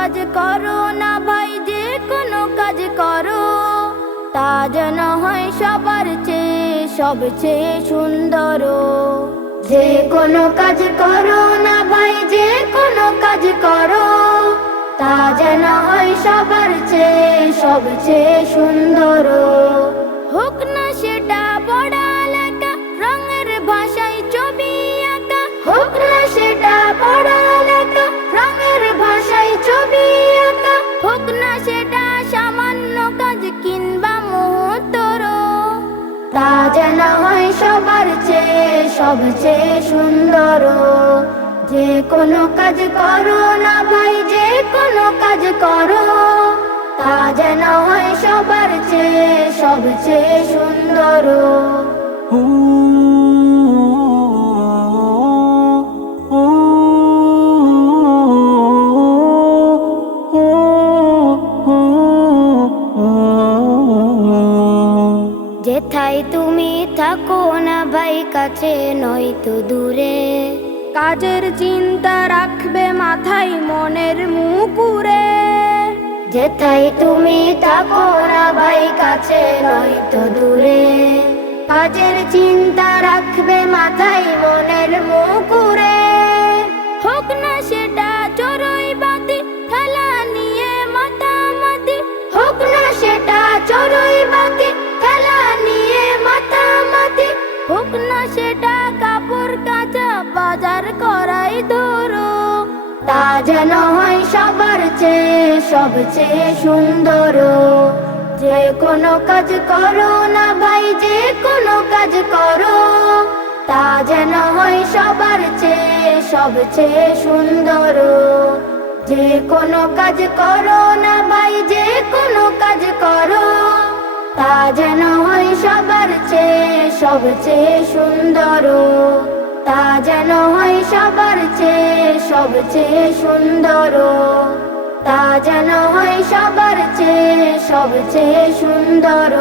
কাজ করো না ভাই, যে কোনো কাজ করো, তা যেন হয় সবার চেয়ে সবচেয়ে সুন্দর। যে কোনো কাজ করো না ভাই, যে কোনো কাজ করো, তা যেন হয় সবার চেয়ে সবচেয়ে সুন্দর। হোক না সেটা পড়ালেখা, রঙের ভাষায় ছবি আঁকা, হোক না সেটা পড়ালেখা, রঙের ভাষায় ছবি আঁকা, হোক না সেটা সামান্য কাজ কিংবা মুহূর্তর, তা যেন হয় সবার চেয়ে সবচেয়ে সুন্দর। যে কোনো কাজ করো না ভাই, যে কোনো কাজ করো, তা যেন হয় সবার চেয়ে সবচেয়ে সুন্দর। যেথায় তুমি থাকো না ভাই, কাছে নয়তো দূরে, কাজের চিন্তা রাখবে মাথায় মনের মুকুরে। যেথায় তুমি থাকো না ভাই, কাছে নয়তো দূরে, কাজের চিন্তা রাখবে মাথায় মনের মুকুরে। হোক না সেটা চড়ুই বাতি, খেলা নিয়ে মাতামাতি, হোক না সেটা চড়ুই বাতি, খেলা নিয়ে মাতামাতি, হোক না সেটা কাপড় কাচা, বাজার করাই ধরো, তা যেন হয় সবার চেয়ে সবচেয়ে সুন্দর। যে কোনো কাজ করো না ভাই, যে কোনো কাজ করো, তা যেন হয় সবার চেয়ে সবচেয়ে সুন্দর। যে কোনো কাজ করো না ভাই, যে কোনো কাজ করো, তা যেন হয় সবার চেয়ে সবচেয়ে সুন্দর। তা যেন হয় সবার চেয়ে সবচেয়ে সুন্দর। তা যেন হয় সবার চেয়ে সবচেয়ে সুন্দর।